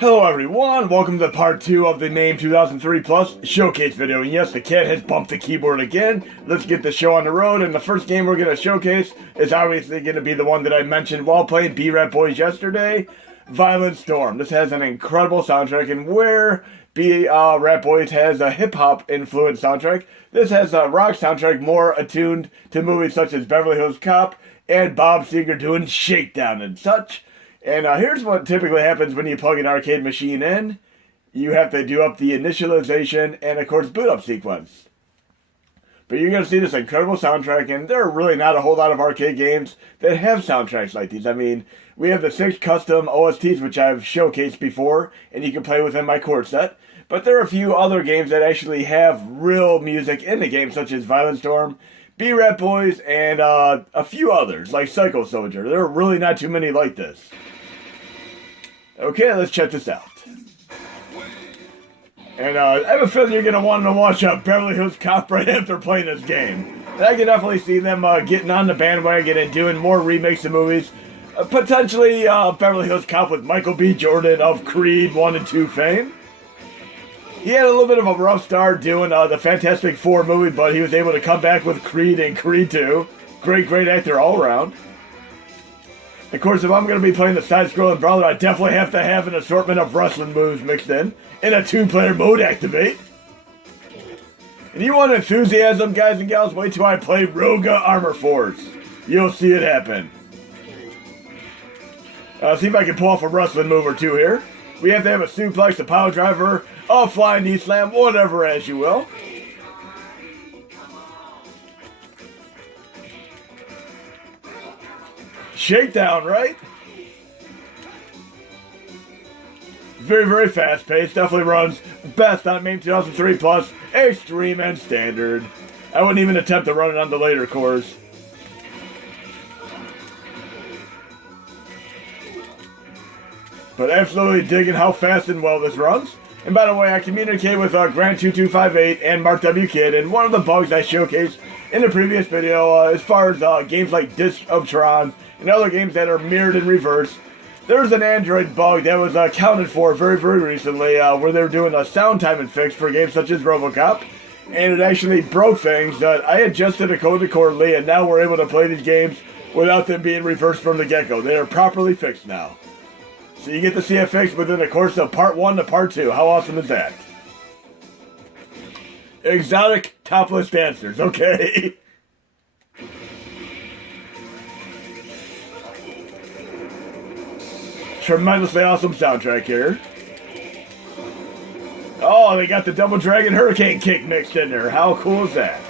Hello everyone, welcome to part 2 of the MAME 2003 Plus showcase video. And yes, the cat has bumped the keyboard again. Let's get the show on the road, and the first game we're going to showcase is obviously going to be the one that I mentioned while playing B-Rat Boys yesterday, Violent Storm. This has an incredible soundtrack, and where B-Rat Boys has a hip-hop influenced soundtrack, this has a rock soundtrack more attuned to movies such as Beverly Hills Cop and Bob Seger doing Shakedown and such. And here's what typically happens when you plug an arcade machine in. You have to do up the initialization and, of course, boot up sequence. But you're going to see this incredible soundtrack, and there are really not a whole lot of arcade games that have soundtracks like these. I mean, we have the 6 custom OSTs, which I've showcased before, and you can play within my core set. But there are a few other games that actually have real music in the game, such as Violent Storm, B-Rat Boys, and a few others, like Psycho Soldier. There are really not too many like this. Okay, let's check this out. And I have a feeling you're going to want to watch Beverly Hills Cop right after playing this game. And I can definitely see them getting on the bandwagon and doing more remakes of movies. Potentially Beverly Hills Cop with Michael B. Jordan of Creed 1 and 2 fame. He had a little bit of a rough start doing the Fantastic Four movie, but he was able to come back with Creed and Creed 2. Great actor all around. Of course, if I'm going to be playing the side-scrolling brawler, I definitely have to have an assortment of wrestling moves mixed in a 2-player mode activate. And you want enthusiasm, guys and gals? Wait till I play Ruga Armor Force. You'll see it happen. See if I can pull off a wrestling move or two here. We have to have a suplex, a power driver, a flying knee slam, whatever as you will. Shakedown, right? Very fast-paced. Definitely runs best on MAME 2003 Plus, Extreme, and Standard. I wouldn't even attempt to run it on the later cores. But absolutely digging how fast and well this runs. And by the way, I communicate with Grant2258 and markwkidd, and one of the bugs I showcased in the previous video, as far as games like Disc of Tron and other games that are mirrored in reverse, there's an Android bug that was accounted for very recently, where they were doing a sound timing fix for games such as RoboCop, and it actually broke things. I adjusted the code accordingly, and now we're able to play these games without them being reversed from the get-go. They are properly fixed now. So you get to see it fixed within the course of Part 1 to Part 2. How awesome is that? Exotic topless dancers, okay? Tremendously awesome soundtrack here. Oh, they got the Double Dragon Hurricane kick mixed in there. How cool is that?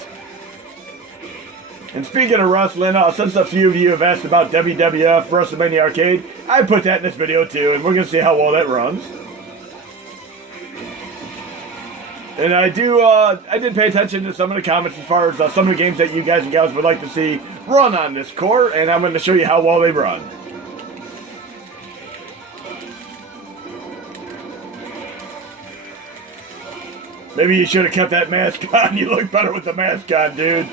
And speaking of wrestling, since a few of you have asked about WWF WrestleMania Arcade, I put that in this video too, and we're going to see how well that runs. And I did pay attention to some of the comments as far as some of the games that you guys and gals would like to see run on this core, and I'm going to show you how well they run. Maybe you should have kept that mask on. You look better with the mask on, dude.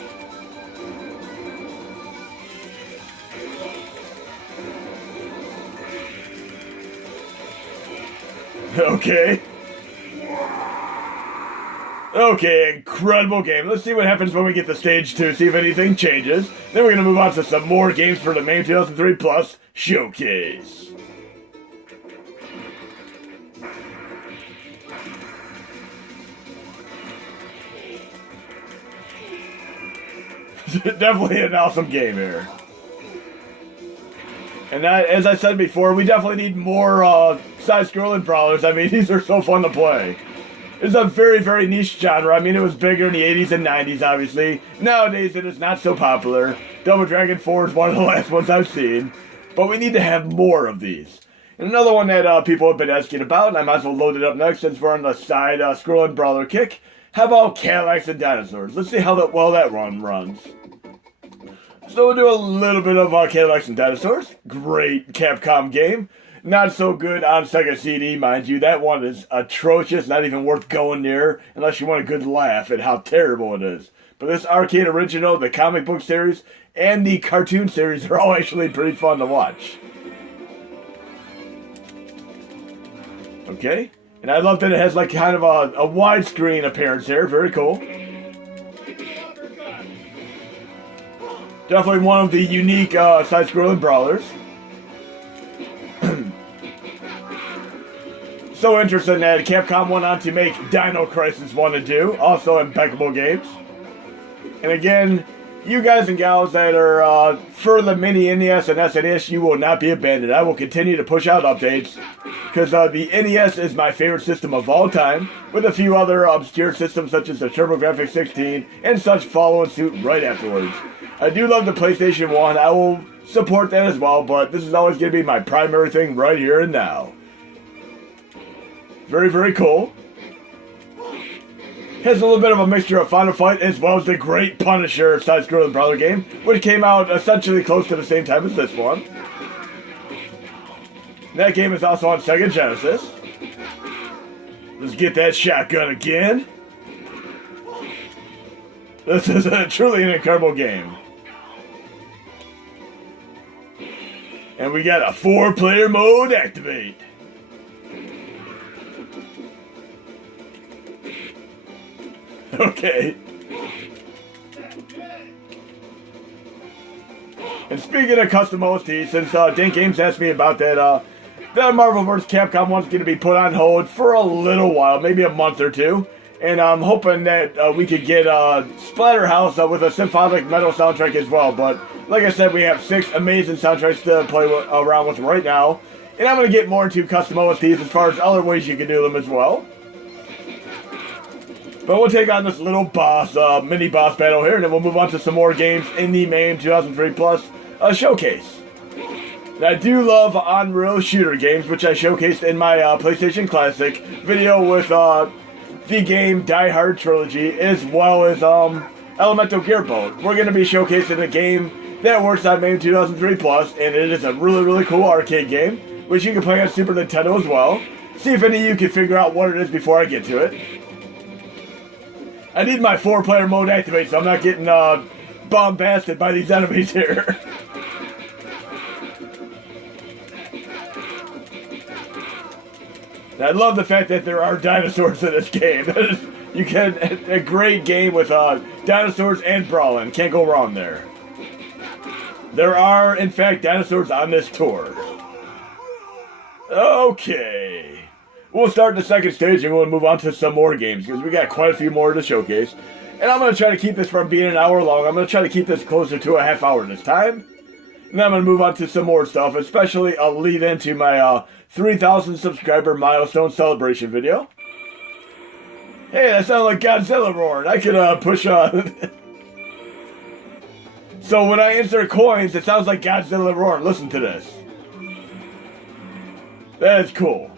Okay, incredible game. Let's see what happens when we get to stage 2, see if anything changes. Then we're going to move on to some more games for the MAME 2003 Plus Showcase. Definitely an awesome game here. And as I said before, we definitely need more side-scrolling brawlers. I mean, these are so fun to play. It's a very niche genre. I mean, it was bigger in the 80s and 90s, obviously. Nowadays, it is not so popular. Double Dragon 4 is one of the last ones I've seen. But we need to have more of these. And another one that people have been asking about, and I might as well load it up next since we're on the side-scrolling brawler kick. How about Cadillacs and Dinosaurs? Let's see how well that one runs. So we'll do a little bit of Cadillacs and Dinosaurs. Great Capcom game. Not so good on Sega CD, mind you. That one is atrocious, not even worth going near, unless you want a good laugh at how terrible it is. But this arcade original, the comic book series, and the cartoon series are all actually pretty fun to watch. Okay. And I love that it has like kind of a widescreen appearance here. Very cool. Definitely one of the unique side-scrolling brawlers. So interesting that Capcom went on to make Dino Crisis 1 and 2. Also impeccable games. And again, you guys and gals that are for the mini NES and SNES, you will not be abandoned. I will continue to push out updates. Because the NES is my favorite system of all time, with a few other obscure systems such as the TurboGrafx 16 and such following suit right afterwards. I do love the PlayStation 1, I will support that as well, but this is always going to be my primary thing right here and now. Very, very cool. Has a little bit of a mixture of Final Fight as well as the great Punisher side-scrolling brawler game, which came out essentially close to the same time as this one. That game is also on Sega Genesis. Let's get that shotgun again. This is truly an incredible game. And we got a 4-player mode activate. Okay. And speaking of custom OST, since Dink Games asked me about that, the Marvel vs. Capcom one's going to be put on hold for a little while, maybe a month or two. And I'm hoping that we could get Splatterhouse with a symphonic metal soundtrack as well. But like I said, we have 6 amazing soundtracks to play around with right now. And I'm going to get more into custom OSTs as far as other ways you can do them as well. But we'll take on this little boss, mini boss battle here, and then we'll move on to some more games in the MAME 2003 Plus showcase. And I do love on-rail shooter games, which I showcased in my PlayStation Classic video with the game Die Hard Trilogy, as well as Elemental Gearboat. We're going to be showcasing a game that works on MAME 2003 Plus, and it is a really, really cool arcade game, which you can play on Super Nintendo as well. See if any of you can figure out what it is before I get to it. I need my 4-player mode activated, so I'm not getting bombasted by these enemies here. I love the fact that there are dinosaurs in this game. You get a great game with dinosaurs and brawling. Can't go wrong there. There are, in fact, dinosaurs on this tour. Okay. We'll start the second stage and we'll move on to some more games because we got quite a few more to showcase. And I'm going to try to keep this from being an hour long. I'm going to try to keep this closer to a half hour this time. And then I'm going to move on to some more stuff, especially a lead into my 3,000 subscriber milestone celebration video. Hey, that sounded like Godzilla roaring. I could push on. So when I insert coins, it sounds like Godzilla roaring. Listen to this. That is cool.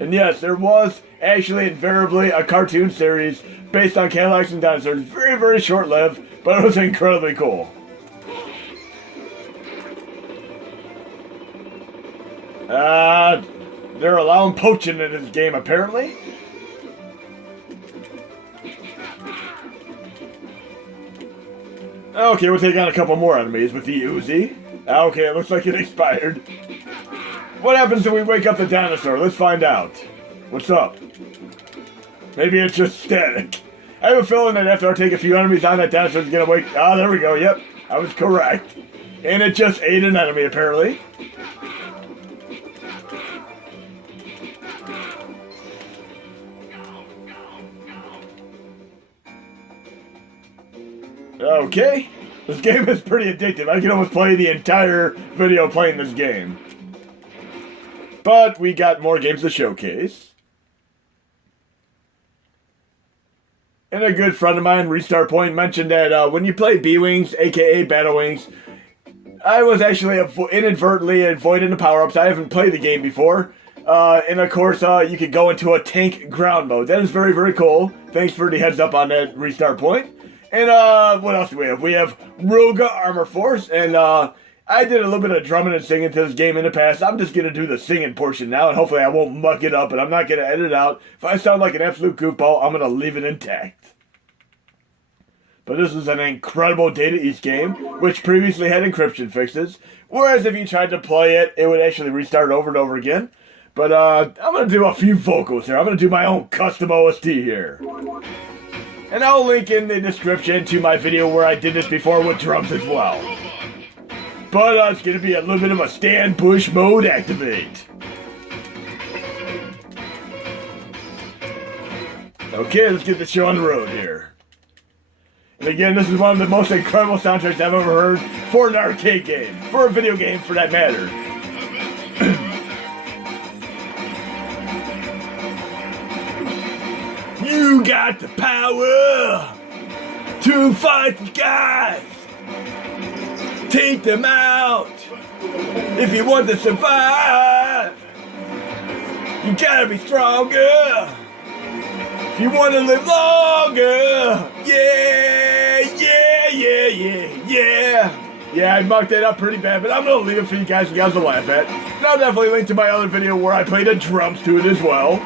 And yes, there was actually invariably a cartoon series based on Cadillacs and dinosaurs. Very, very short-lived, but it was incredibly cool. They're allowing poaching in this game, apparently. Okay, we'll take on a couple more enemies with the Uzi. Okay, it looks like it expired. What happens if we wake up the dinosaur? Let's find out. What's up? Maybe it's just static. I have a feeling that after I take a few enemies on, that dinosaur's gonna wake... Ah, there we go, yep. I was correct. And it just ate an enemy, apparently. Okay, this game is pretty addictive. I can almost play the entire video playing this game. But we got more games to showcase. And a good friend of mine, Restart Point, mentioned that when you play B-Wings, aka Battle Wings, I was actually inadvertently avoiding the power-ups. I haven't played the game before. And of course, you could go into a tank ground mode. That is very, very cool. Thanks for the heads up on that, Restart Point. And what else do we have? We have Ruga Armor Force, and I did a little bit of drumming and singing to this game in the past. I'm just going to do the singing portion now, and hopefully I won't muck it up, and I'm not going to edit it out. If I sound like an absolute goofball, I'm going to leave it intact. But this is an incredible Data East game, which previously had encryption fixes, whereas if you tried to play it, it would actually restart over and over again. But I'm going to do a few vocals here. I'm going to do my own custom OST here. And I'll link in the description to my video where I did this before with drums as well. But it's going to be a little bit of a stand push mode activate. Okay, let's get the show on the road here. And again, this is one of the most incredible soundtracks I've ever heard for an arcade game. For a video game, for that matter. You got the power to fight the guys. Take them out if you want to survive. You gotta be stronger if you want to live longer. Yeah, I mucked it up pretty bad, but I'm gonna leave it for you guys to laugh at. And I'll definitely link to my other video where I play the drums to it as well.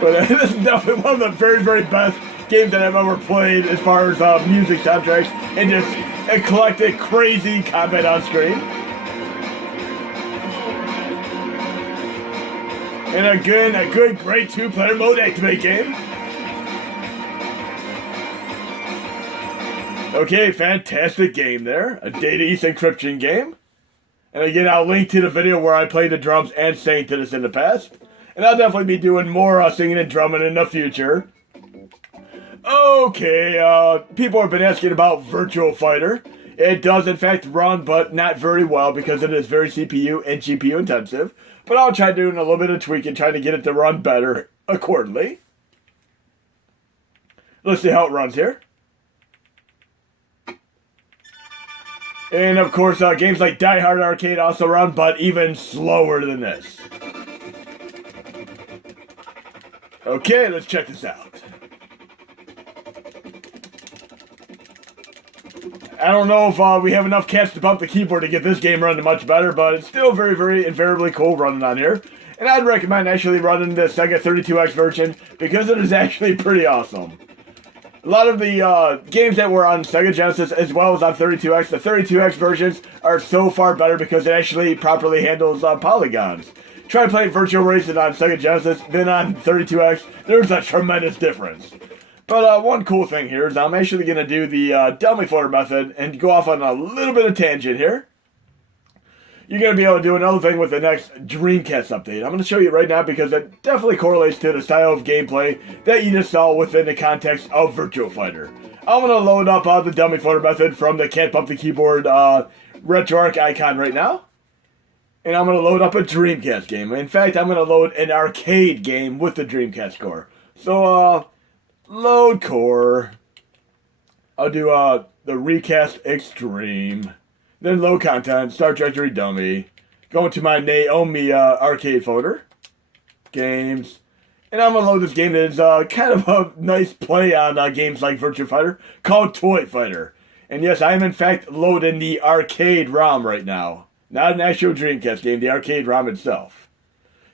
But this is definitely one of the very, very best games that I've ever played as far as music soundtracks and just eclectic, crazy combat on screen. And again, a good, great two-player mode activate game. Okay, fantastic game there. A data east encryption game. And again, I'll link to the video where I played the drums and sang to this in the past. And I'll definitely be doing more singing and drumming in the future. Okay, people have been asking about Virtua Fighter. It does in fact run, but not very well because it is very CPU and GPU intensive. But I'll try doing a little bit of tweaking, trying to get it to run better accordingly. Let's see how it runs here. And of course, games like Die Hard Arcade also run, but even slower than this. Okay, let's check this out. I don't know if we have enough cats to bump the keyboard to get this game running much better, but it's still very, very invariably cool running on here. And I'd recommend actually running the Sega 32X version because it is actually pretty awesome. A lot of the games that were on Sega Genesis as well as on 32X, the 32X versions are so far better because it actually properly handles polygons. Try playing Virtual Racing on Sega Genesis, then on 32X, there's a tremendous difference. But one cool thing here is I'm actually going to do the dummy floater method and go off on a little bit of tangent here. You're going to be able to do another thing with the next Dreamcast update. I'm going to show you right now because it definitely correlates to the style of gameplay that you just saw within the context of Virtua Fighter. I'm going to load up the dummy floater method from the Can't Bump the Keyboard RetroArch icon right now. And I'm going to load up a Dreamcast game. In fact, I'm going to load an arcade game with the Dreamcast core. So, load core. I'll do the Recast Extreme. Then load content, start directory dummy. Go into my MAME arcade folder. Games. And I'm going to load this game that is kind of a nice play on games like Virtua Fighter called Toy Fighter. And yes, I am in fact loading the arcade ROM right now. Not an actual Dreamcast game, the arcade ROM itself.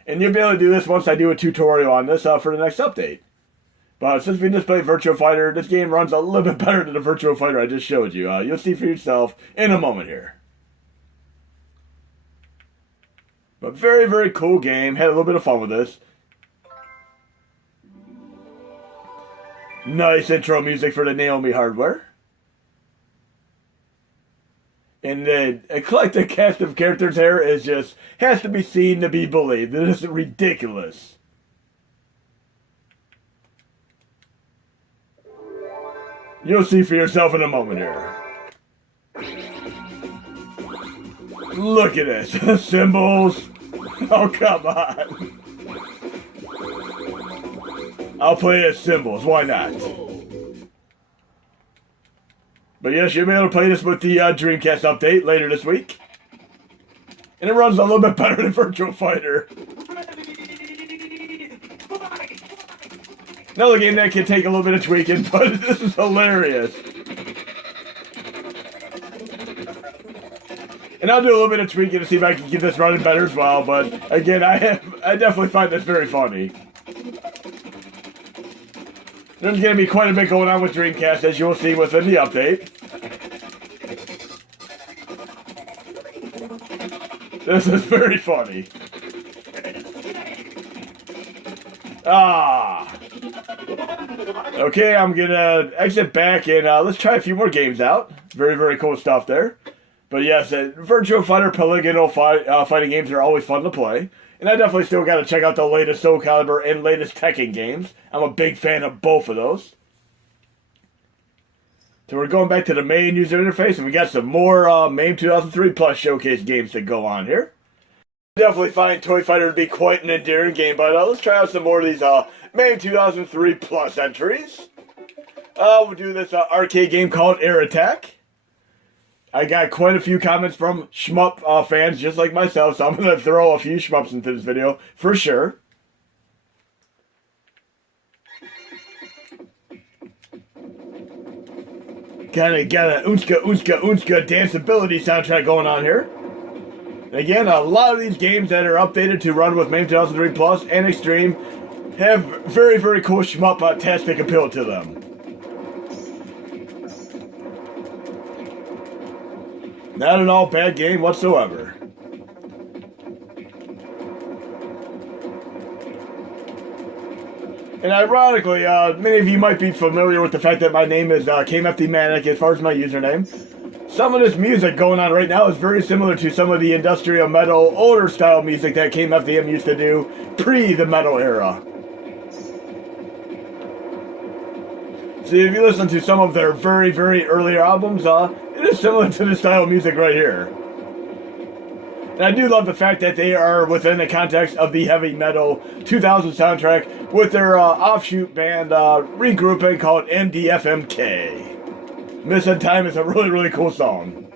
And you'll be able to do this once I do a tutorial on this for the next update. But since we just played Virtua Fighter, this game runs a little bit better than the Virtua Fighter I just showed you. You'll see for yourself in a moment here. But very, very cool game. Had a little bit of fun with this. Nice intro music for the Naomi hardware. And the eclectic cast of characters here is just, has to be seen to be believed. It is ridiculous. You'll see for yourself in a moment here. Look at this. Symbols. Oh, come on. I'll play as symbols. Why not? But yes, you'll be able to play this with the Dreamcast update later this week. And it runs a little bit better than Virtua Fighter. Another game that can take a little bit of tweaking, but this is hilarious. And I'll do a little bit of tweaking to see if I can get this running better as well, but again, I definitely find this very funny. There's going to be quite a bit going on with Dreamcast, as you'll see within the update. This is very funny. Ah. Okay, I'm gonna exit back and let's try a few more games out. Very, very cool stuff there. But yes, Virtua Fighter polygonal fighting games are always fun to play. And I definitely still gotta check out the latest Soul Calibur and latest Tekken games. I'm a big fan of both of those. So we're going back to the main user interface, and we got some more MAME 2003 Plus showcase games to go on here. Definitely find Toy Fighter to be quite an endearing game, but let's try out some more of these MAME 2003 Plus entries. We'll do this arcade game called Air Attack. I got quite a few comments from shmup fans just like myself, so I'm going to throw a few shmups into this video for sure. Got a oonska oonska oonska danceability soundtrack going on here. Again, a lot of these games that are updated to run with MAME 2003 Plus and Extreme have very, very cool shmup-tastic appeal to them. Not at all bad game whatsoever. And ironically, many of you might be familiar with the fact that my name is KMFD Manic as far as my username. Some of this music going on right now is very similar to some of the industrial metal, older style music that KMFDM used to do pre the metal era. See, if you listen to some of their very, very earlier albums, it is similar to the style of music right here. And I do love the fact that they are within the context of the heavy metal 2000 soundtrack with their offshoot band regrouping called MDFMK. Missing Time is a really, really cool song.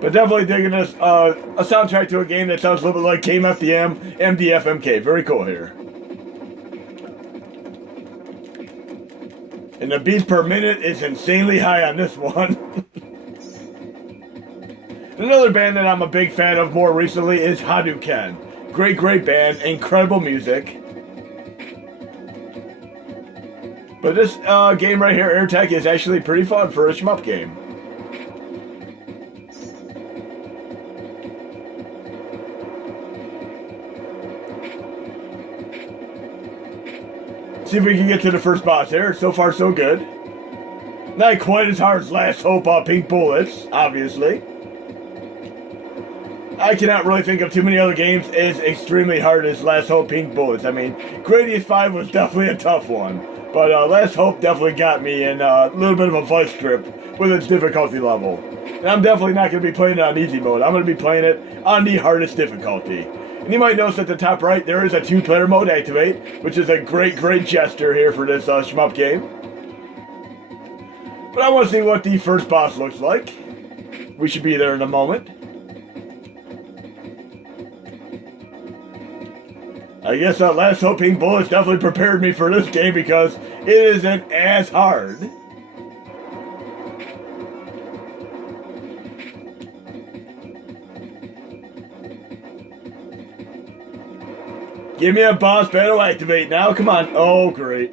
But definitely digging this, a soundtrack to a game that sounds a little bit like KMFDM, MDFMK. Very cool here. And the beats per minute is insanely high on this one. Another band that I'm a big fan of more recently is Hadouken. Great, great band, incredible music. But this game right here, Air Attack, is actually pretty fun for a shmup game. See if we can get to the first boss here. So far, so good. Not quite as hard as Last Hope Pink Bullets, obviously. I cannot really think of too many other games as extremely hard as Last Hope Pink Bullets. I mean, Gradius 5 was definitely a tough one. But Last Hope definitely got me in a little bit of a vice grip with its difficulty level. And I'm definitely not going to be playing it on easy mode. I'm going to be playing it on the hardest difficulty. And you might notice at the top right, there is a 2-player mode activate, which is a great, great gesture here for this shmup game. But I want to see what the first boss looks like. We should be there in a moment. I guess Last Hope Pink Bullets definitely prepared me for this game because it isn't as hard. Give me a boss battle activate now, come on. Oh, great.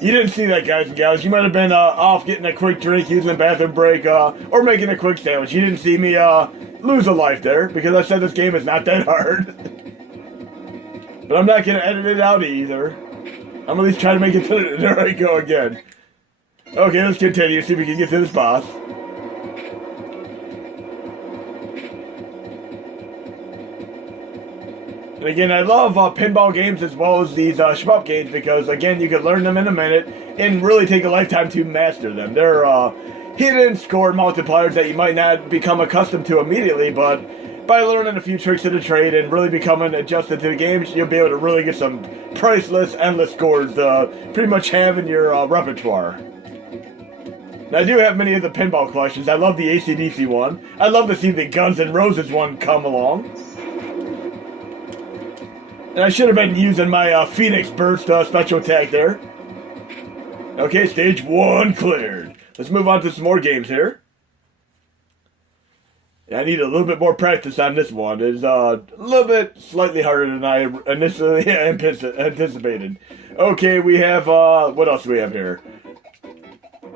You didn't see that, guys and gals. You might have been off getting a quick drink, using a bathroom break, or making a quick sandwich. You didn't see me lose a life there because I said this game is not that hard. But I'm not going to edit it out either. I'm at least trying to make it to the... There I go again. Okay, let's continue, see if we can get to this boss. And again, I love pinball games as well as these shmup games because, again, you can learn them in a minute and really take a lifetime to master them. They're hidden score multipliers that you might not become accustomed to immediately, but by learning a few tricks of the trade and really becoming adjusted to the games, you'll be able to really get some priceless, endless scores to pretty much have in your repertoire. Now, I do have many of the pinball collections. I love the AC/DC one. I'd love to see the Guns N' Roses one come along. And I should have been using my Phoenix Burst special attack there. Okay, stage 1 cleared. Let's move on to some more games here. I need a little bit more practice on this one. It's a little bit slightly harder than I initially anticipated. Okay, we have, what else do we have here?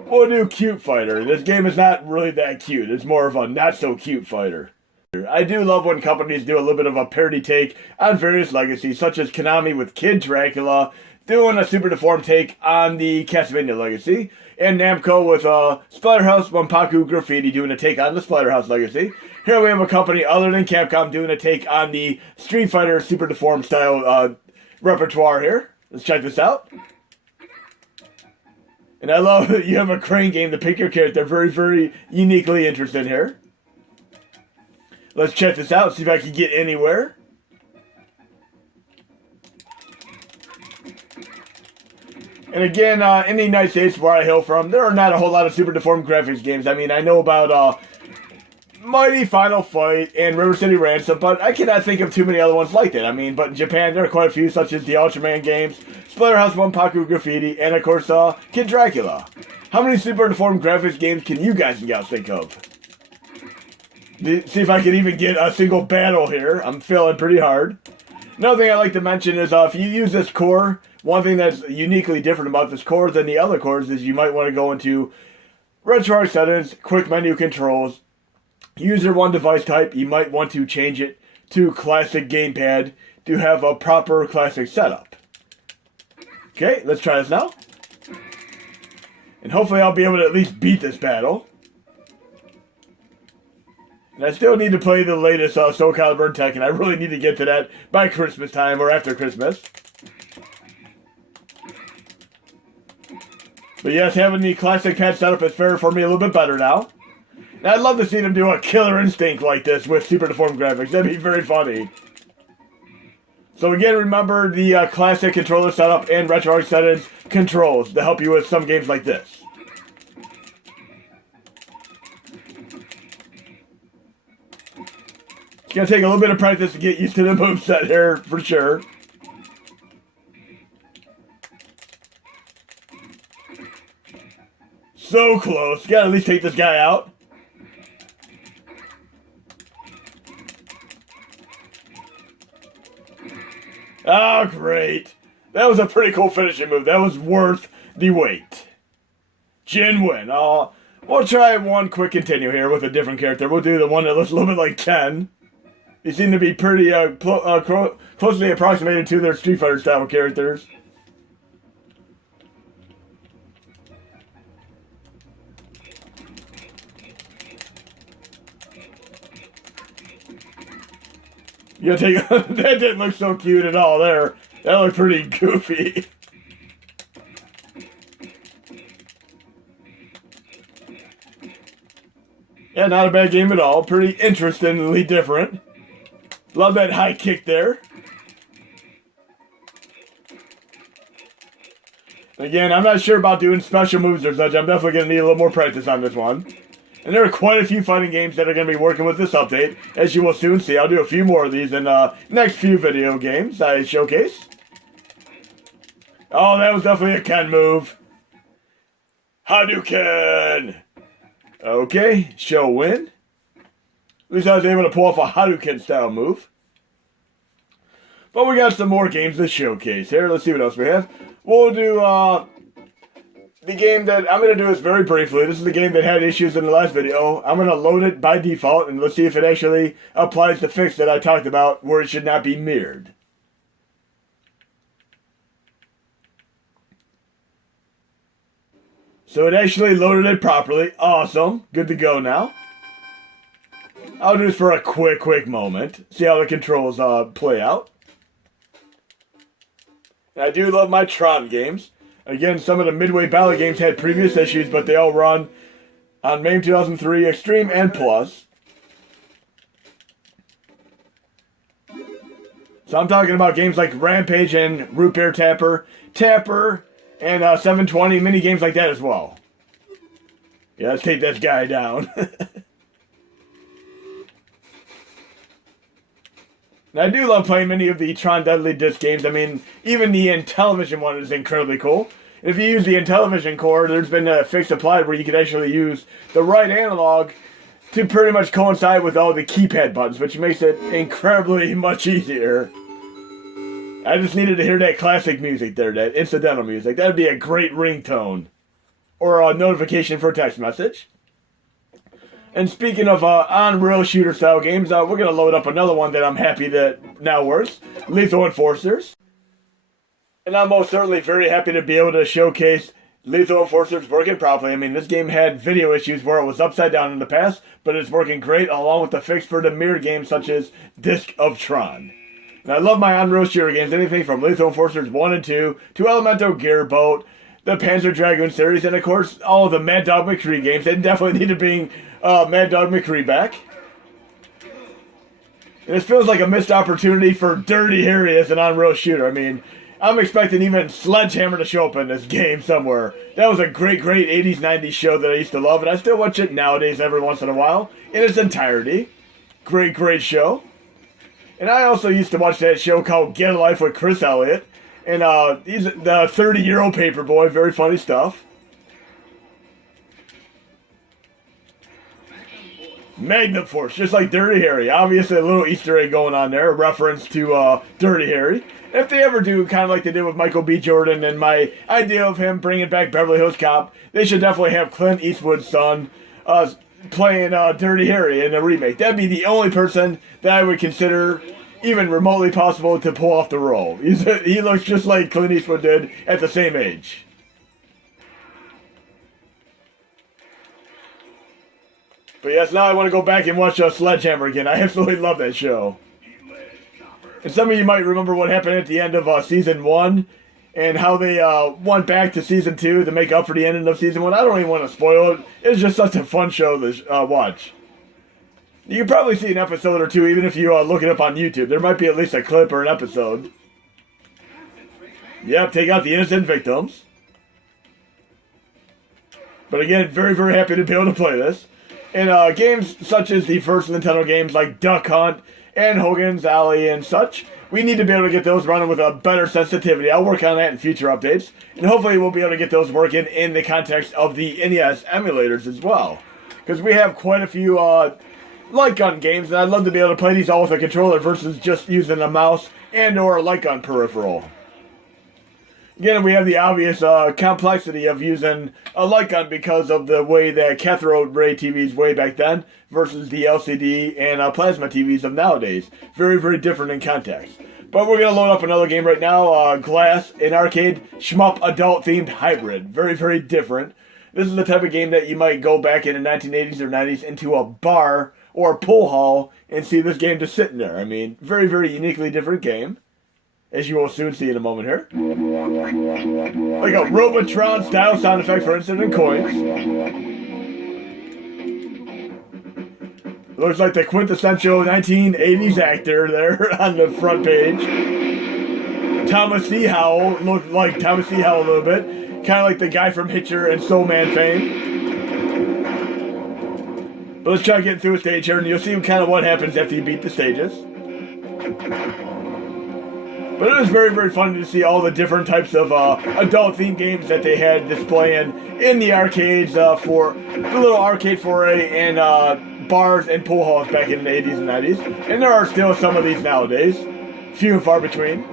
we'll do Cute Fighter. This game is not really that cute. It's more of a not-so-cute fighter. I do love when companies do a little bit of a parody take on various legacies, such as Konami with Kid Dracula, doing a super deformed take on the Castlevania legacy, and Namco with Splatterhouse Wanpaku Graffiti doing a take on the Splatterhouse legacy. Here we have a company other than Capcom doing a take on the Street Fighter super deformed style repertoire here. Let's check this out. And I love that you have a crane game to pick your character. Very, very uniquely interesting here. Let's check this out, see if I can get anywhere. And again, in the United States, where I hail from, there are not a whole lot of super deformed graphics games. I mean, I know about Mighty Final Fight and River City Ransom, but I cannot think of too many other ones like that. I mean, but in Japan, there are quite a few, such as the Ultraman games, Splatterhouse Wanpaku Graffiti, and of course, Kid Dracula. How many super deformed graphics games can you guys and gals think of? See if I can even get a single battle here. I'm failing pretty hard. Another thing I like to mention is if you use this core, one thing that's uniquely different about this core than the other cores is you might want to go into RetroArch settings, quick menu controls, user one device type. You might want to change it to classic gamepad to have a proper classic setup. Okay, let's try this now. And hopefully I'll be able to at least beat this battle. And I still need to play the latest Soul Calibur Tech, and I really need to get to that by Christmas time or after Christmas. But yes, having the classic pad setup is fair for me a little bit better now. And I'd love to see them do a Killer Instinct like this with super deformed graphics. That'd be very funny. So again, remember the classic controller setup and RetroArch settings controls to help you with some games like this. It's going to take a little bit of practice to get used to the moveset here, for sure. So close. Gotta at least take this guy out. Oh, great. That was a pretty cool finishing move. That was worth the wait. Jin win. We'll try one quick continue here with a different character. We'll do the one that looks a little bit like Ken. They seem to be pretty closely approximated to their Street Fighter style characters. You gotta take that didn't look so cute at all there. That looked pretty goofy. Yeah, not a bad game at all. Pretty interestingly different. Love that high kick there. Again, I'm not sure about doing special moves or such. I'm definitely going to need a little more practice on this one. And there are quite a few fighting games that are going to be working with this update, as you will soon see. I'll do a few more of these in next few video games I showcase. Oh, that was definitely a Ken move. Hadouken! Okay, show win. At least I was able to pull off a Hadouken style move. But we got some more games to showcase here. Let's see what else we have. We'll do the game that I'm going to do this very briefly. This is the game that had issues in the last video. I'm going to load it by default, and let's see if it actually applies the fix that I talked about where it should not be mirrored. So it actually loaded it properly. Awesome. Good to go now. I'll do this for a quick moment. See how the controls play out. And I do love my Tron games. Again, some of the Midway Battle games had previous issues, but they all run on MAME 2003 Extreme and Plus. So I'm talking about games like Rampage and Root Beer Tapper, and 720, mini games like that as well. Yeah, let's take this guy down. And I do love playing many of the Tron Deadly Disc games. I mean, even the Intellivision one is incredibly cool. If you use the Intellivision core, there's been a fix applied where you can actually use the right analog to pretty much coincide with all the keypad buttons, which makes it incredibly much easier. I just needed to hear that classic music there, that incidental music. That would be a great ringtone. or a notification for a text message. And speaking of on-rail shooter-style games, we're going to load up another one that I'm happy that now works, Lethal Enforcers. And I'm most certainly very happy to be able to showcase Lethal Enforcers working properly. I mean, this game had video issues where it was upside down in the past, but it's working great along with the fix for the mirror games such as Disc of Tron. And I love my on-rail shooter games, anything from Lethal Enforcers 1 and 2 to Elemental Gearboat, the Panzer Dragoon series, and of course, all of the Mad Dog McCree games. They definitely need to bring Mad Dog McCree back. And it feels like a missed opportunity for Dirty Harry as an on-rail shooter. I mean, I'm expecting even Sledgehammer to show up in this game somewhere. That was a great 80s, 90s show that I used to love, and I still watch it nowadays every once in a while in its entirety. Great show. And I also used to watch that show called Get a Life with Chris Elliott. And he's the 30-year-old paperboy. Very funny stuff. Magnum Force, just like Dirty Harry. Obviously a little Easter egg going on there. A reference to Dirty Harry. If they ever do, kind of like they did with Michael B. Jordan and my idea of him bringing back Beverly Hills Cop, they should definitely have Clint Eastwood's son playing Dirty Harry in a remake. That'd be the only person that I would consider even remotely possible to pull off the role. He looks just like Clint Eastwood did at the same age. But yes, now I want to go back and watch Sledgehammer again. I absolutely love that show. And some of you might remember what happened at the end of Season 1 and how they went back to Season 2 to make up for the ending of Season 1. I don't even want to spoil it. It's just such a fun show to watch. You can probably see an episode or two even if you look it up on YouTube. There might be at least a clip or an episode. Yep, take out the innocent victims. But again, very happy to be able to play this. And games such as the first Nintendo games like Duck Hunt and Hogan's Alley and such, we need to be able to get those running with a better sensitivity. I'll work on that in future updates. And hopefully we'll be able to get those working in the context of the NES emulators as well. Because we have quite a few light gun games, and I'd love to be able to play these all with a controller versus just using a mouse and or a light gun peripheral. Again, we have the obvious complexity of using a light gun because of the way that cathode ray TVs way back then versus the LCD and plasma TVs of nowadays. Very different in context. But we're going to load up another game right now, Glass, an arcade shmup adult-themed hybrid. Very different. This is the type of game that you might go back in the 1980s or 90s into a bar or a pool hall and see this game just sitting there. I mean, very uniquely different game, as you will soon see in a moment here. Like a Robotron style sound effect for instant and coins. Looks like the quintessential 1980s actor there on the front page. Thomas C. Howell, looked like Thomas C. Howell a little bit. Kind of like the guy from Hitcher and Soul Man fame. But let's try getting through a stage here, and you'll see kind of what happens after you beat the stages. But it was very fun to see all the different types of adult-themed games that they had displaying in the arcades for the little arcade foray and bars and pool halls back in the 80s and 90s. And there are still some of these nowadays. Few and far between.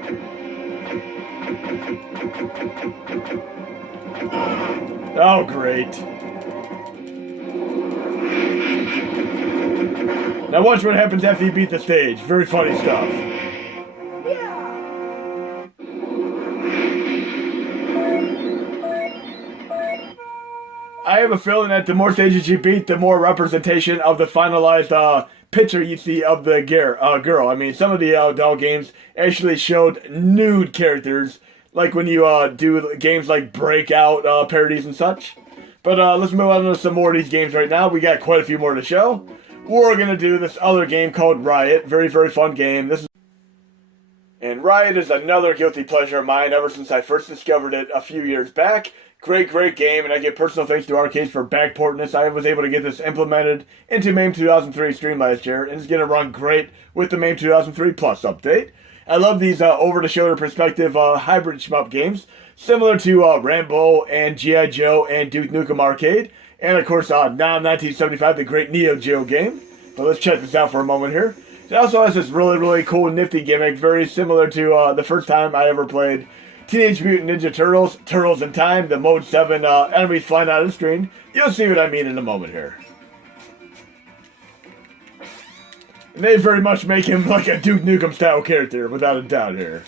Oh, great. Now watch what happens after you beat the stage. Very funny stuff. I have a feeling that the more stages you beat, the more representation of the finalized picture you see of the girl. I mean, some of the doll games actually showed nude characters, like when you do games like Breakout parodies and such. But let's move on to some more of these games right now. We got quite a few more to show. We're going to do this other game called Riot. Very fun game. And Riot is another guilty pleasure of mine ever since I first discovered it a few years back. Great game, and I give personal thanks to Arcadez for backporting this. I was able to get this implemented into MAME 2003 stream last year, and it's going to run great with the MAME 2003 Plus update. I love these over-the-shoulder perspective hybrid shmup games, similar to Rambo and G.I. Joe and Duke Nukem Arcade, and of course, now 1975, the great Neo Geo game. But let's check this out for a moment here. It also has this really cool, nifty gimmick, very similar to the first time I ever played Teenage Mutant Ninja Turtles, Turtles in Time, the Mode 7 enemies flying out of the screen. You'll see what I mean in a moment here. And they very much make him like a Duke Nukem style character, without a doubt here.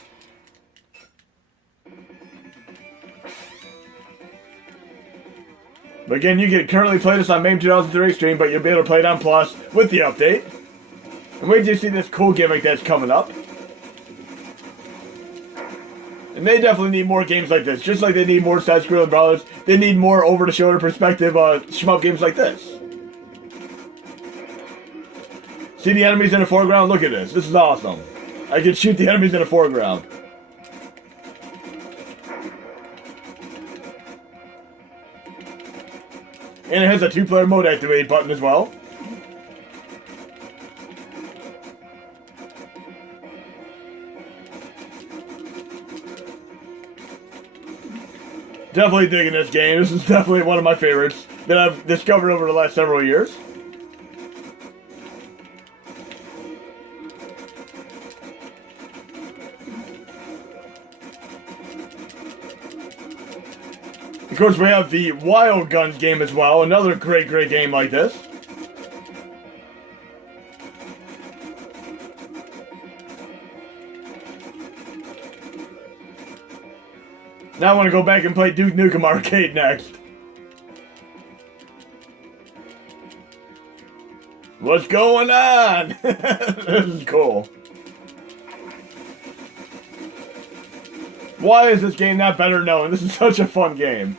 But again, you can currently play this on MAME 2003 Extreme, but you'll be able to play it on Plus with the update. And wait till you see this cool gimmick that's coming up. And they definitely need more games like this. Just like they need more side-scrolling brawlers, they need more over-the-shoulder perspective shmup games like this. See the enemies in the foreground? Look at this. This is awesome. I can shoot the enemies in the foreground. And it has a 2-player mode activate button as well. Definitely digging this game. This is definitely one of my favorites that I've discovered over the last several years. Of course, we have the Wild Guns game as well. Another great game like this. Now I want to go back and play Duke Nukem Arcade next. What's going on? This is cool. Why is this game not better known? This is such a fun game.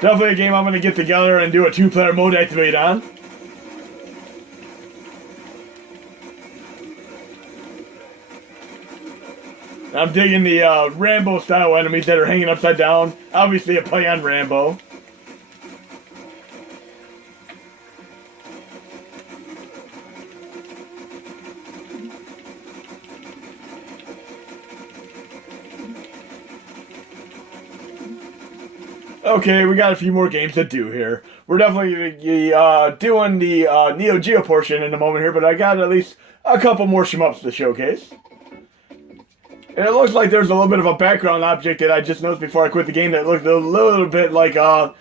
Definitely a game I'm going to get together and do a 2-player mode activate on. I'm digging the Rambo style enemies that are hanging upside down. Obviously a play on Rambo. Okay, we got a few more games to do here. We're definitely going to be doing the Neo Geo portion in a moment here, but I got at least a couple more shmups to showcase. And it looks like there's a little bit of a background object that I just noticed before I quit the game that looked a little bit like an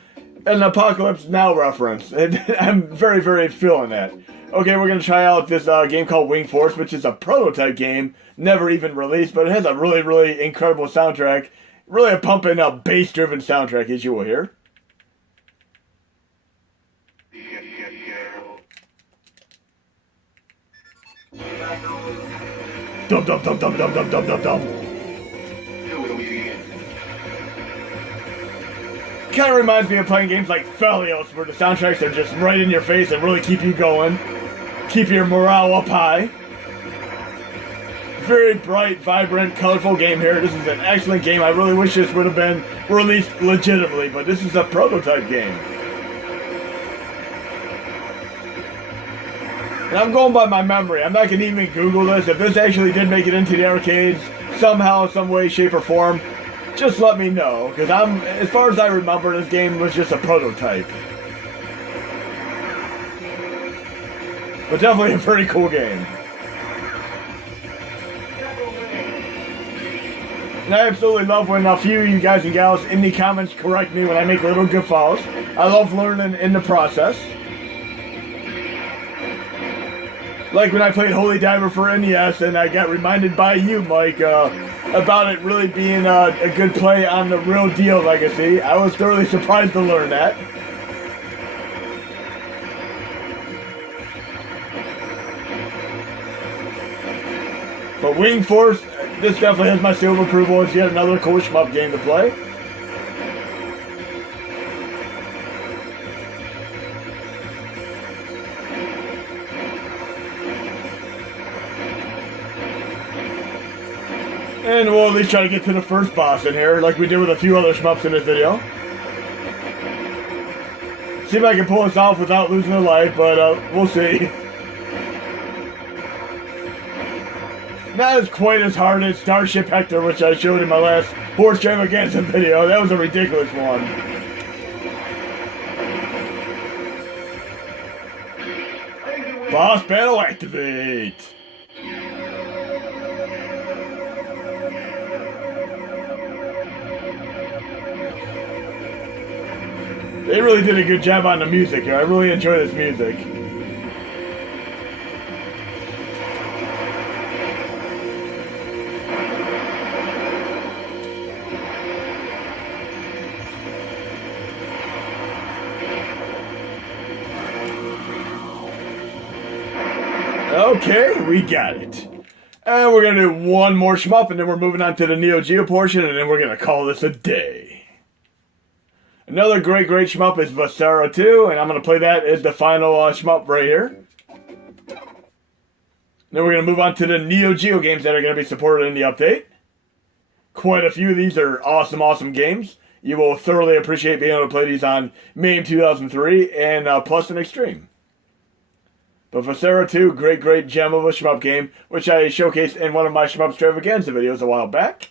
Apocalypse Now reference. And I'm very feeling that. Okay, we're going to try out this game called Wing Force, which is a prototype game, never even released, but it has a really incredible soundtrack. Really a pumping bass-driven soundtrack, as you will hear. Dum dum dum dum dum dum dum dum dum. Kind of reminds me of playing games like Phalios, where the soundtracks are just right in your face and really keep you going, keep your morale up high. Very bright, vibrant, colorful game here. This is an excellent game. I really wish this would have been released legitimately, but this is a prototype game. And I'm going by my memory. I'm not going to even Google this. If this actually did make it into the arcades, somehow, some way, shape, or form, just let me know. Because as far as I remember, this game was just a prototype. But definitely a very cool game. And I absolutely love when a few of you guys and gals in the comments correct me when I make little guffaws. I love learning in the process. Like when I played Holy Diver for NES and I got reminded by you, Mike, about it really being a good play on the Real Deal Legacy. I was thoroughly surprised to learn that. But Wing Force, this definitely has my seal of approval. It's yet another cool shmup game to play. And we'll at least try to get to the first boss in here, like we did with a few other shmups in this video. See if I can pull this off without losing a life, but we'll see. Not as quite as hard as Starship Hector, which I showed in my last Horse Extravaganza video. That was a ridiculous one. Boss battle activate! They really did a good job on the music here. I really enjoy this music. Okay, we got it. And we're going to do one more shmup, and then we're moving on to the Neo Geo portion, and then we're going to call this a day. Another great shmup is Virtua 2, and I'm going to play that as the final shmup right here. Then we're going to move on to the Neo Geo games that are going to be supported in the update. Quite a few of these are awesome games. You will thoroughly appreciate being able to play these on MAME 2003 and Plus and Extreme. But Virtua 2, great gem of a shmup game, which I showcased in one of my Shmup Extravaganza videos a while back.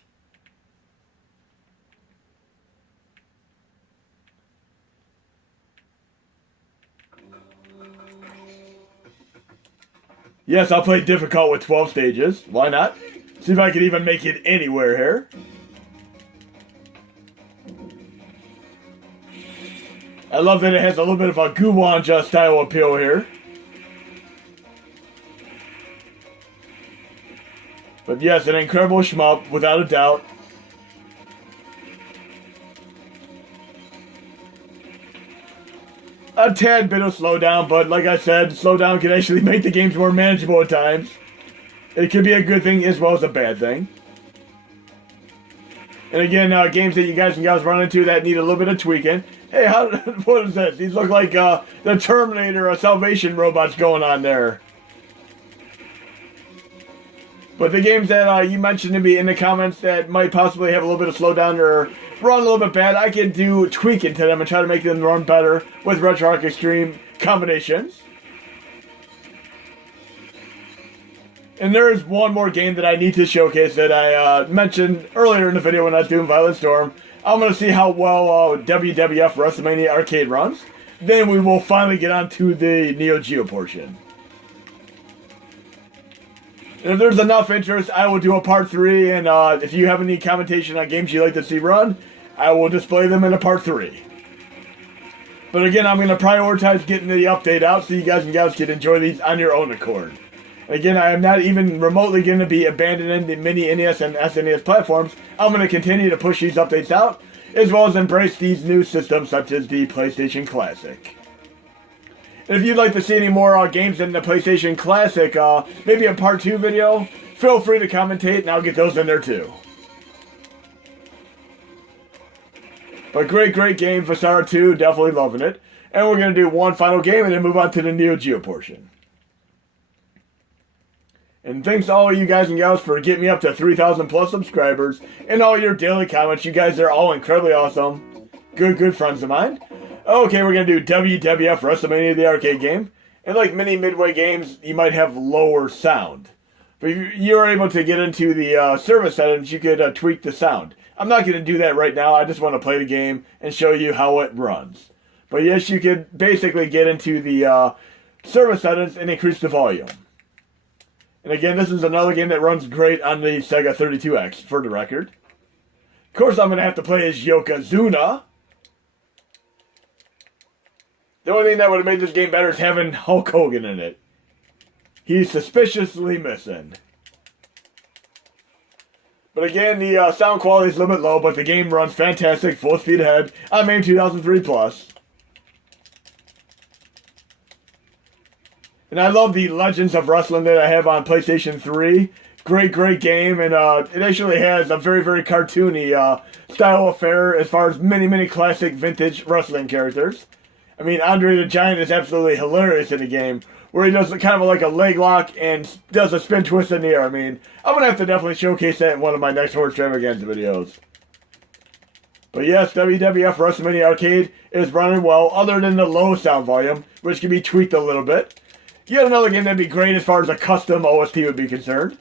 Yes, I'll play difficult with 12 stages. Why not? See if I can even make it anywhere here. I love that it has a little bit of a Guwanja style appeal here. But yes, an incredible shmup, without a doubt. A tad bit of slowdown, but like I said, slowdown can actually make the games more manageable at times. It could be a good thing as well as a bad thing. And again, games that you guys and gals run into that need a little bit of tweaking. Hey, what is this? These look like the Terminator Salvation robots going on there. But the games that you mentioned to me in the comments that might possibly have a little bit of slowdown or run a little bit bad, I can do tweaking to them and try to make them run better with RetroArch Extreme combinations. And there is one more game that I need to showcase that I mentioned earlier in the video when I was doing Violent Storm. I'm going to see how well WWF WrestleMania Arcade runs. Then we will finally get on to the Neo Geo portion. And if there's enough interest, I will do a part 3, and if you have any commentation on games you'd like to see run, I will display them in a part 3. But again, I'm going to prioritize getting the update out so you guys and gals can enjoy these on your own accord. And again, I am not even remotely going to be abandoning the mini NES and SNES platforms. I'm going to continue to push these updates out, as well as embrace these new systems such as the PlayStation Classic. And if you'd like to see any more games in the PlayStation Classic, maybe a part 2 video, feel free to commentate and I'll get those in there too. But great game, Virtua 2, definitely loving it. And we're going to do one final game and then move on to the Neo Geo portion. And thanks to all of you guys and gals for getting me up to 3,000 plus subscribers and all your daily comments. You guys are all incredibly awesome. Good friends of mine. Okay, we're going to do WWF WrestleMania, the arcade game. And like many Midway games, you might have lower sound. But if you're able to get into the service settings, you could tweak the sound. I'm not going to do that right now. I just want to play the game and show you how it runs. But yes, you could basically get into the service settings and increase the volume. And again, this is another game that runs great on the Sega 32X, for the record. Of course, I'm going to have to play as Yokozuna. The only thing that would have made this game better is having Hulk Hogan in it. He's suspiciously missing. But again, the sound quality is a little bit low, but the game runs fantastic, full speed ahead on MAME 2003 Plus. And I love the Legends of Wrestling that I have on PlayStation 3. Great game, and it actually has a very cartoony style affair as far as many classic vintage wrestling characters. I mean, Andre the Giant is absolutely hilarious in the game, where he does kind of like a leg lock and does a spin twist in the air. I mean, I'm going to have to definitely showcase that in one of my next Horse Extravaganza videos. But yes, WWF WrestleMania Arcade is running well, other than the low sound volume, which can be tweaked a little bit. Yet another game that'd be great as far as a custom OST would be concerned.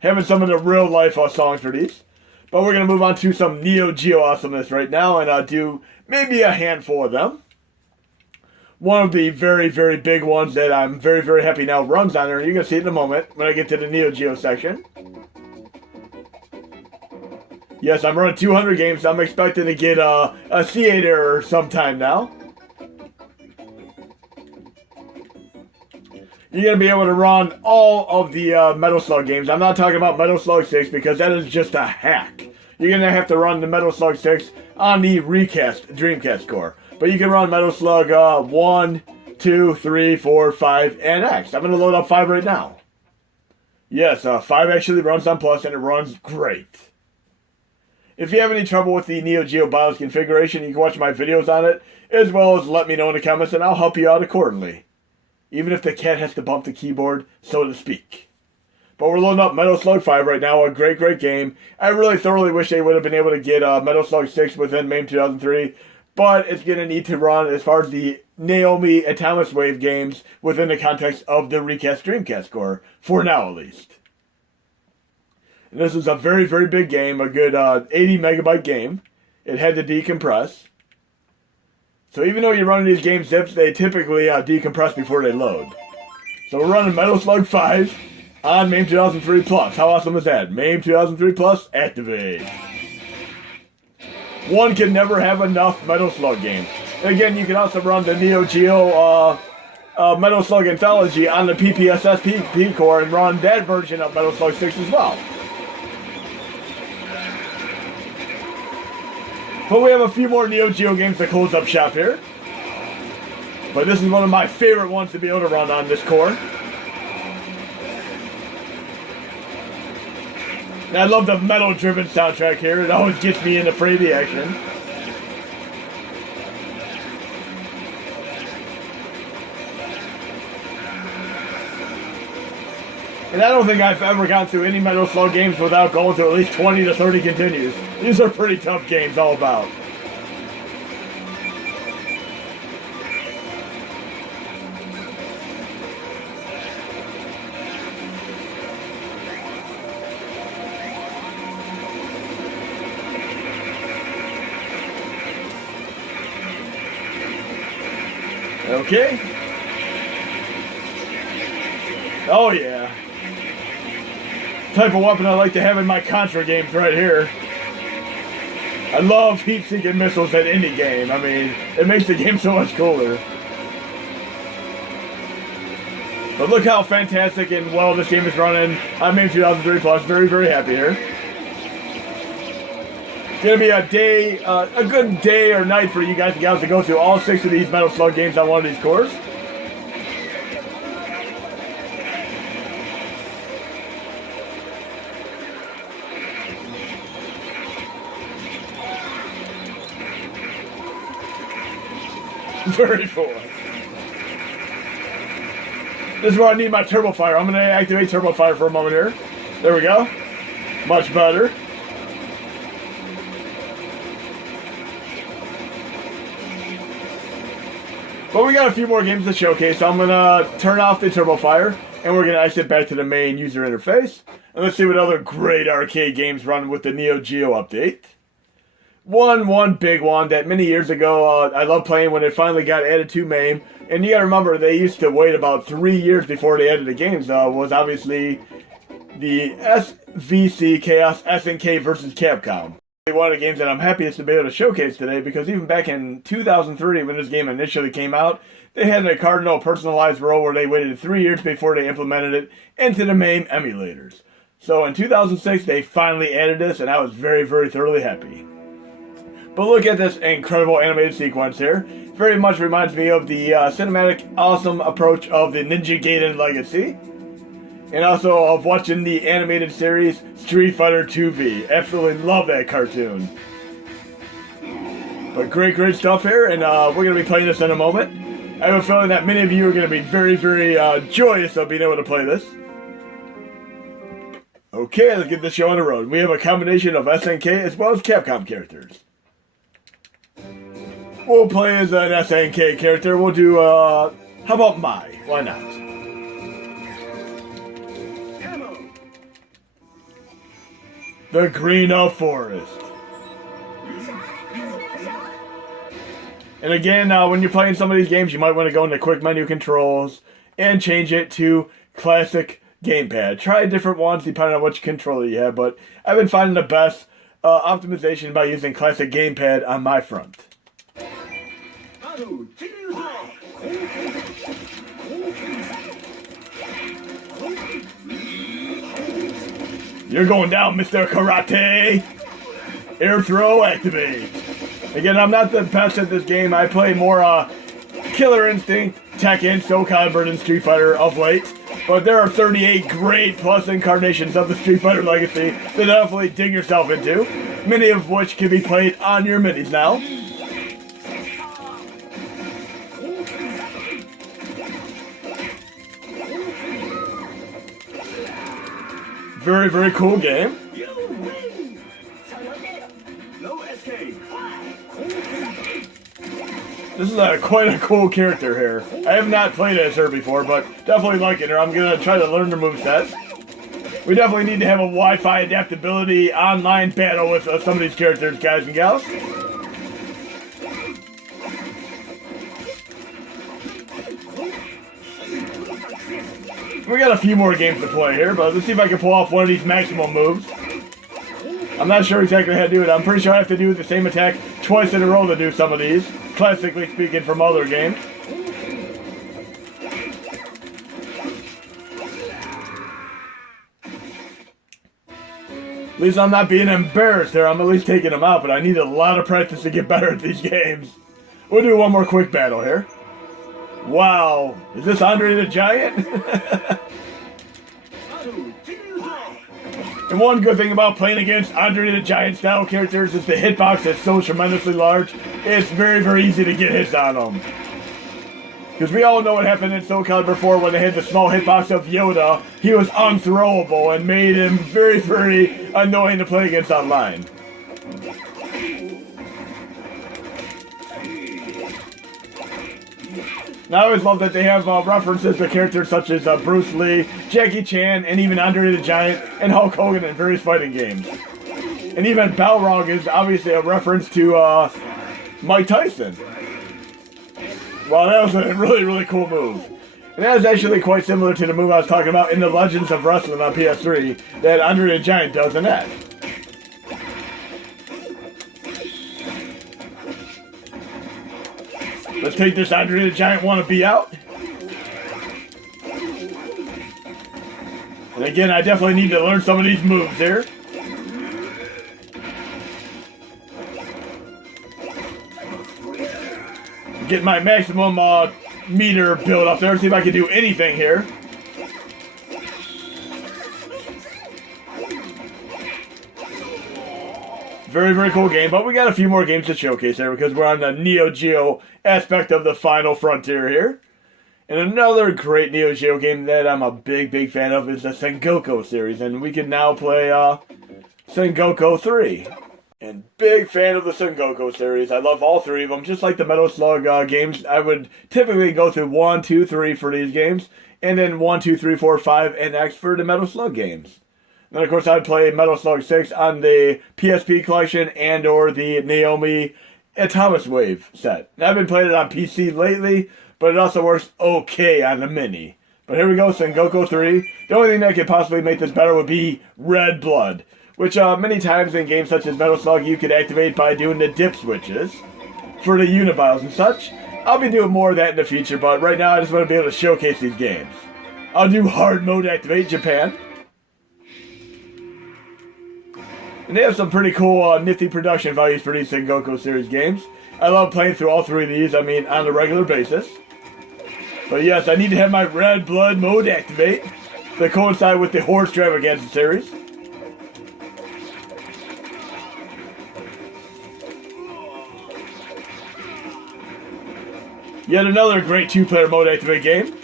Having some of the real life songs for these. But we're going to move on to some Neo Geo awesomeness right now and do maybe a handful of them. One of the very big ones that I'm very happy now runs on there, and you're going to see it in a moment when I get to the Neo Geo section. Yes, I'm running 200 games. I'm expecting to get a theater sometime now. You're going to be able to run all of the Metal Slug games. I'm not talking about Metal Slug 6 because that is just a hack. You're going to have to run the Metal Slug 6 on the recast Dreamcast core. But you can run Metal Slug 1, 2, 3, 4, 5, and X. I'm going to load up 5 right now. Yes, 5 actually runs on Plus and it runs great. If you have any trouble with the Neo Geo BIOS configuration, you can watch my videos on it, as well as let me know in the comments and I'll help you out accordingly. Even if the cat has to bump the keyboard, so to speak. But we're loading up Metal Slug 5 right now, a great, great game. I really thoroughly wish they would have been able to get Metal Slug 6 within MAME 2003, but it's going to need to run as far as the Naomi Atomic Wave games within the context of the recast Dreamcast core, for now at least. And this is a very, very big game, a good 80 megabyte game. It had to decompress. So even though you're running these game zips, they typically decompress before they load. So we're running Metal Slug 5 on MAME 2003 Plus. How awesome is that? MAME 2003 Plus, activate. One can never have enough Metal Slug games. And again, you can also run the Neo Geo Metal Slug Anthology on the PPSSP core and run that version of Metal Slug 6 as well. But we have a few more Neo Geo games to close up shop here. But this is one of my favorite ones to be able to run on this core. And I love the metal-driven soundtrack here. It always gets me into fray action. And I don't think I've ever gone through any Metal Slug games without going through at least 20 to 30 continues. These are pretty tough games all about. Okay. Oh yeah. Type of weapon I like to have in my Contra games right here. I love heat-seeking missiles at any game. I mean, it makes the game so much cooler. But look how fantastic and well this game is running. I'm in 2003 Plus. Very, very happy here. It's going to be a good day or night for you guys and gals to go through all 6 of these Metal Slug games on one of these cores. Very full. This is where I need my Turbo Fire. I'm going to activate Turbo Fire for a moment here. There we go. Much better. But we got a few more games to showcase, so I'm going to turn off the Turbo Fire, and we're going to exit back to the main user interface. And let's see what other great arcade games run with the Neo Geo update. One big one that many years ago I loved playing when it finally got added to MAME. And you gotta remember, they used to wait about 3 years before they added the games. Was obviously the SVC Chaos SNK versus Capcom. One of the games that I'm happiest to be able to showcase today, because even back in 2003 when this game initially came out, they had a cardinal personalized role where they waited 3 years before they implemented it into the MAME emulators. So in 2006 they finally added this, and I was very, very thoroughly happy. But look at this incredible animated sequence here. It very much reminds me of the cinematic, awesome approach of the Ninja Gaiden Legacy. And also of watching the animated series Street Fighter 2V. Absolutely love that cartoon. But great, great stuff here, and we're going to be playing this in a moment. I have a feeling that many of you are going to be very, very joyous of being able to play this. Okay, let's get this show on the road. We have a combination of SNK as well as Capcom characters. We'll play as an SNK character. We'll do, how about Mai? Why not? The Green Forest. And again, when you're playing some of these games, you might want to go into quick menu controls and change it to classic gamepad. Try different ones depending on which controller you have, but I've been finding the best optimization by using classic gamepad on my front. You're going down, Mr. Karate! Air throw, activate! Again, I'm not the best at this game. I play more Killer Instinct, Tekken, Soul Calibur, and Street Fighter of late. But there are 38 great plus incarnations of the Street Fighter legacy to definitely dig yourself into. Many of which can be played on your minis now. Very, very cool game. This is quite a cool character here. I have not played as her before, but definitely liking her. I'm going to try to learn her moveset. We definitely need to have a Wi-Fi adaptability online battle with some of these characters, guys and gals. We got a few more games to play here, but let's see if I can pull off one of these maximum moves. I'm not sure exactly how to do it. I'm pretty sure I have to do the same attack twice in a row to do some of these, classically speaking from other games. At least I'm not being embarrassed there. I'm at least taking them out, but I need a lot of practice to get better at these games. We'll do one more quick battle here. Wow, is this Andre the Giant? And one good thing about playing against Andre the Giant style characters is the hitbox is so tremendously large, it's very, very easy to get hits on them. Because we all know what happened in Soul Calibur 4 when they had the small hitbox of Yoda. He was unthrowable and made him very, very annoying to play against online. Now I always love that they have references to characters such as Bruce Lee, Jackie Chan, and even Andre the Giant, and Hulk Hogan in various fighting games. And even Balrog is obviously a reference to Mike Tyson. Wow, that was a really, really cool move. And that is actually quite similar to the move I was talking about in the Legends of Wrestling on PS3 that Andre the Giant does in that. Let's take this Andre the Giant wannabe out. And again, I definitely need to learn some of these moves here. Get my maximum meter build up there, see if I can do anything here. Very, very cool game, but we got a few more games to showcase here because we're on the Neo Geo aspect of the final frontier here. And another great Neo Geo game that I'm a big, big fan of is the Sengoku series, and we can now play Sengoku 3. And big fan of the Sengoku series. I love all three of them, just like the Metal Slug games. I would typically go through 1, 2, 3 for these games, and then 1, 2, 3, 4, 5, and X for the Metal Slug games. Then, of course, I'd play Metal Slug 6 on the PSP collection and or the Naomi Atomic Wave set. Now, I've been playing it on PC lately, but it also works okay on the Mini. But here we go, Sengoku 3. The only thing that could possibly make this better would be Red Blood, which many times in games such as Metal Slug you could activate by doing the dip switches for the Unibiles and such. I'll be doing more of that in the future, but right now I just want to be able to showcase these games. I'll do hard mode activate Japan. And they have some pretty cool, nifty production values for these Sengoku series games. I love playing through all three of these, I mean, on a regular basis. But yes, I need to have my Red Blood mode activate to coincide with the Horde Extravaganza series. Yet another great two-player mode activate game.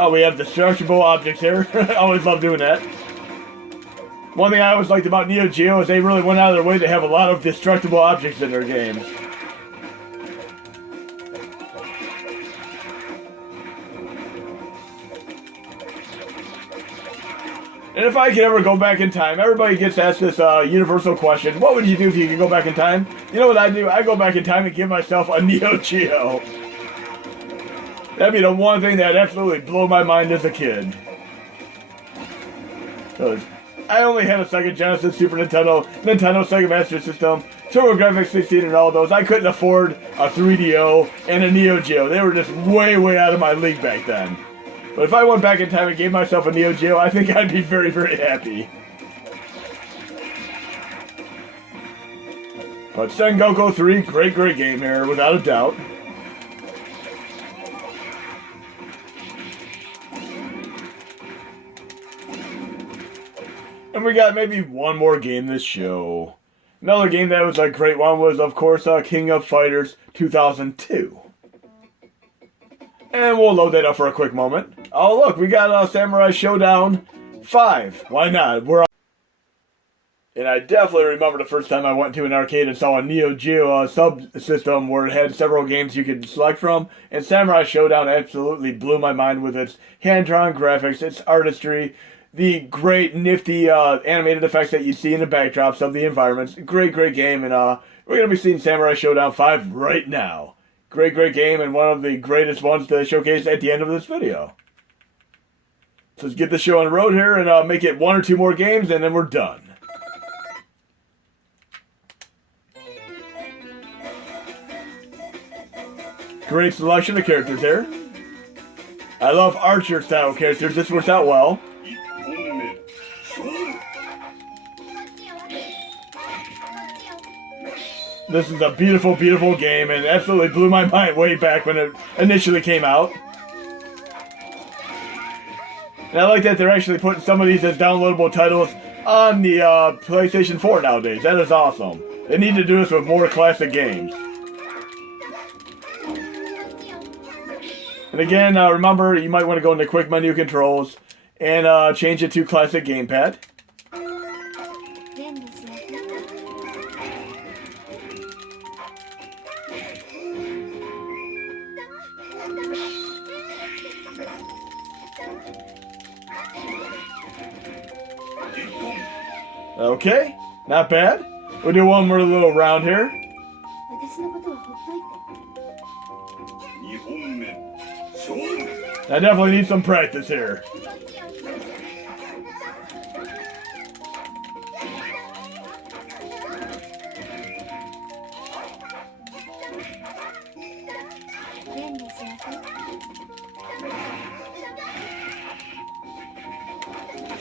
Oh, we have destructible objects here. I always love doing that. One thing I always liked about Neo Geo is they really went out of their way to have a lot of destructible objects in their games. And if I could ever go back in time, everybody gets asked this universal question: what would you do if you could go back in time? You know what I do? I go back in time and give myself a Neo Geo. That'd be the one thing that absolutely blew my mind as a kid. Because I only had a Sega Genesis, Super Nintendo, Sega Master System, TurboGrafx 16 and all those. I couldn't afford a 3DO and a Neo Geo. They were just way, way out of my league back then. But if I went back in time and gave myself a Neo Geo, I think I'd be very, very happy. But Sengoku 3, great, great game here, without a doubt. And we got maybe one more game this show. Another game that was a great one was, of course, King of Fighters 2002. And we'll load that up for a quick moment. Oh, look, we got Samurai Shodown 5. Why not? And I definitely remember the first time I went to an arcade and saw a Neo Geo subsystem where it had several games you could select from. And Samurai Shodown absolutely blew my mind with its hand-drawn graphics, its artistry, the great, nifty animated effects that you see in the backdrops of the environments. Great, great game, and we're going to be seeing Samurai Shodown 5 right now. Great, great game, and one of the greatest ones to showcase at the end of this video. So let's get the show on the road here and make it one or two more games, and then we're done. Great selection of characters here. I love archer-style characters. This works out well. This is a beautiful, beautiful game, and absolutely blew my mind way back when it initially came out. And I like that they're actually putting some of these as downloadable titles on the PlayStation 4 nowadays. That is awesome. They need to do this with more classic games. And again, remember, you might want to go into quick menu controls and change it to classic gamepad. Okay, not bad. We'll do one more little round here. I definitely need some practice here.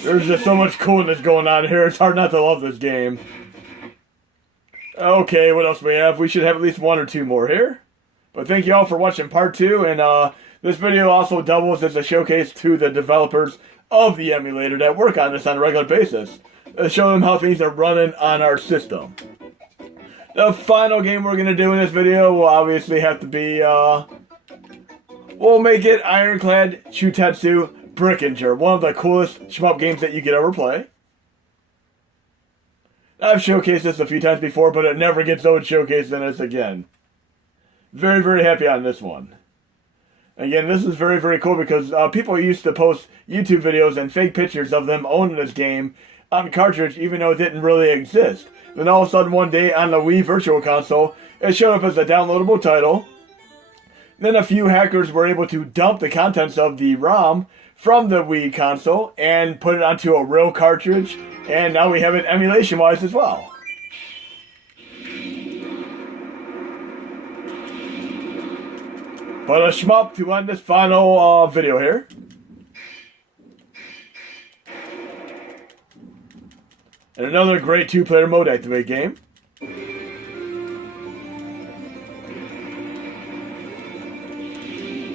There's just so much coolness going on here, it's hard not to love this game. Okay, what else do we have? We should have at least one or two more here. But thank you all for watching part 2, and this video also doubles as a showcase to the developers of the emulator that work on this on a regular basis. To show them how things are running on our system. The final game we're going to do in this video will obviously have to be, we'll make it Ironclad Chutetsu Brickinger, one of the coolest shmup games that you could ever play. I've showcased this a few times before, but it never gets old showcased in this again. Very, very happy on this one. Again, this is very, very cool because people used to post YouTube videos and fake pictures of them owning this game on cartridge, even though it didn't really exist. Then all of a sudden one day on the Wii Virtual Console, it showed up as a downloadable title. Then a few hackers were able to dump the contents of the ROM from the Wii console and put it onto a real cartridge, and now we have it emulation-wise as well. But a shmup to end this final video here. And another great two-player mode activate game.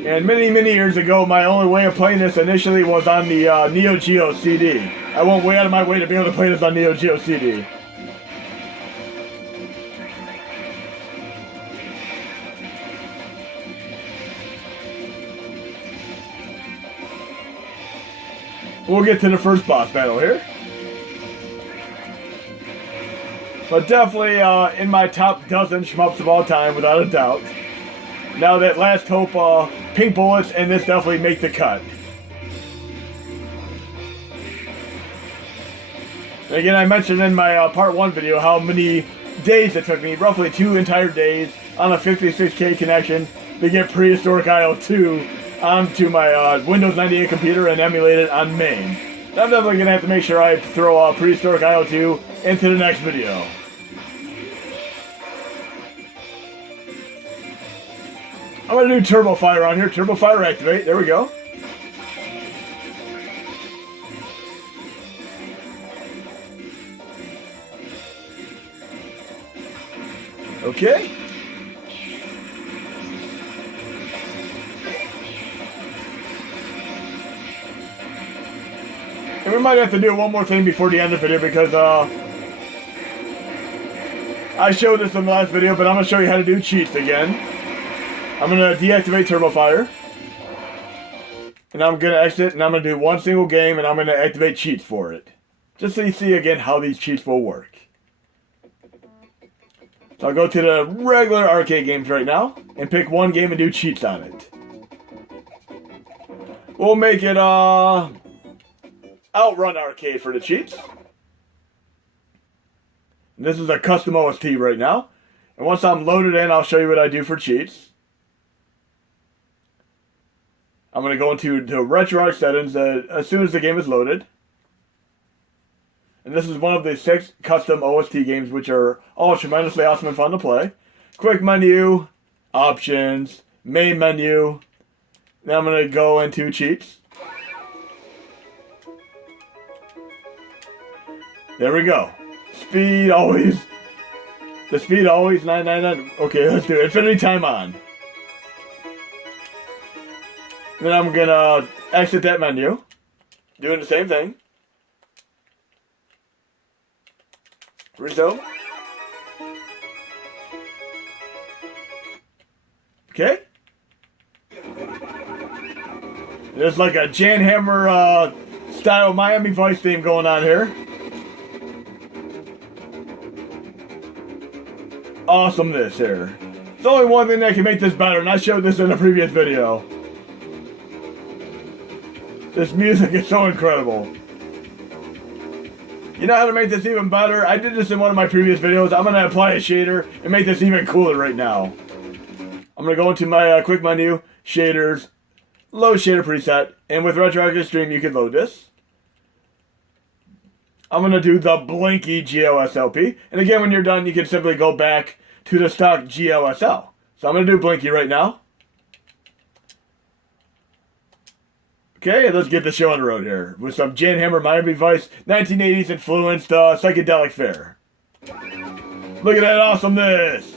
And many, many years ago, my only way of playing this initially was on the Neo Geo CD. I went way out of my way to be able to play this on Neo Geo CD. We'll get to the first boss battle here. But definitely in my top dozen shmups of all time, without a doubt. Now that Last Hope, Pink Bullets, and this definitely make the cut. And again, I mentioned in my part 1 video how many days it took me, roughly 2 entire days, on a 56K connection to get Prehistoric IO2 onto my Windows 98 computer and emulate it on MAME. I'm definitely going to have to make sure I throw Prehistoric IO2 into the next video. I'm going to do Turbo Fire on here. Turbo Fire activate. There we go. Okay. And we might have to do one more thing before the end of the video because I showed this in the last video, but I'm going to show you how to do cheats again. I'm going to deactivate Turbo Fire. And I'm going to exit and I'm going to do one single game and I'm going to activate cheats for it. Just so you see again how these cheats will work. So I'll go to the regular arcade games right now and pick one game and do cheats on it. We'll make it Outrun Our K for the cheats. And this is a custom OST right now. And once I'm loaded in, I'll show you what I do for cheats. I'm going to go into the RetroArch settings as soon as the game is loaded. And this is one of the 6 custom OST games which are all tremendously awesome and fun to play. Quick menu, options, main menu. Now I'm going to go into cheats. There we go. Speed always. The speed always 999. Okay, let's do it. Infinity time on. Then I'm going to exit that menu. Doing the same thing. Resume. Okay. There's like a Jan Hammer style Miami Vice theme going on here. Awesomeness here. There's only one thing that can make this better, and I showed this in a previous video. This music is so incredible. You know how to make this even better? I did this in one of my previous videos. I'm going to apply a shader and make this even cooler right now. I'm going to go into my quick menu, shaders, load shader preset, and with RetroArch Stream you can load this. I'm going to do the Blinky GLSLP. And again, when you're done, you can simply go back to the stock GLSL. So I'm going to do Blinky right now. Okay, let's get the show on the road here with some Jan Hammer Miami Vice 1980s influenced psychedelic fare. Look at that awesomeness!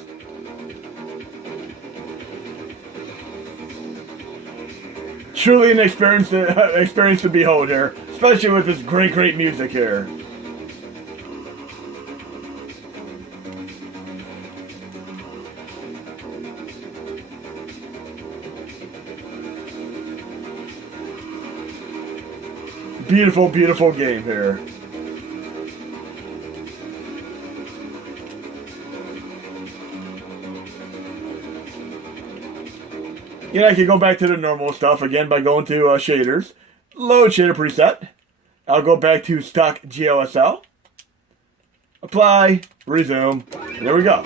Truly an experience to behold here, especially with this great music here. Beautiful, beautiful game here. Yeah, I can go back to the normal stuff again by going to shaders. Load shader preset. I'll go back to stock GLSL. Apply. Resume. There we go.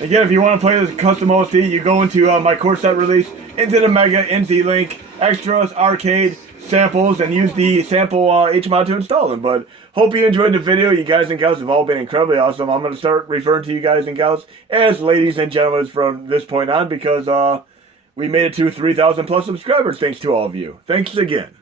Again, if you want to play this custom OST, you go into my core set release, into the Mega NZ link, extras, arcade, samples, and use the sample HMOD to install them. But hope you enjoyed the video. You guys and gals have all been incredibly awesome. I'm going to start referring to you guys and gals as ladies and gentlemen from this point on because we made it to 3,000 plus subscribers thanks to all of you. Thanks again.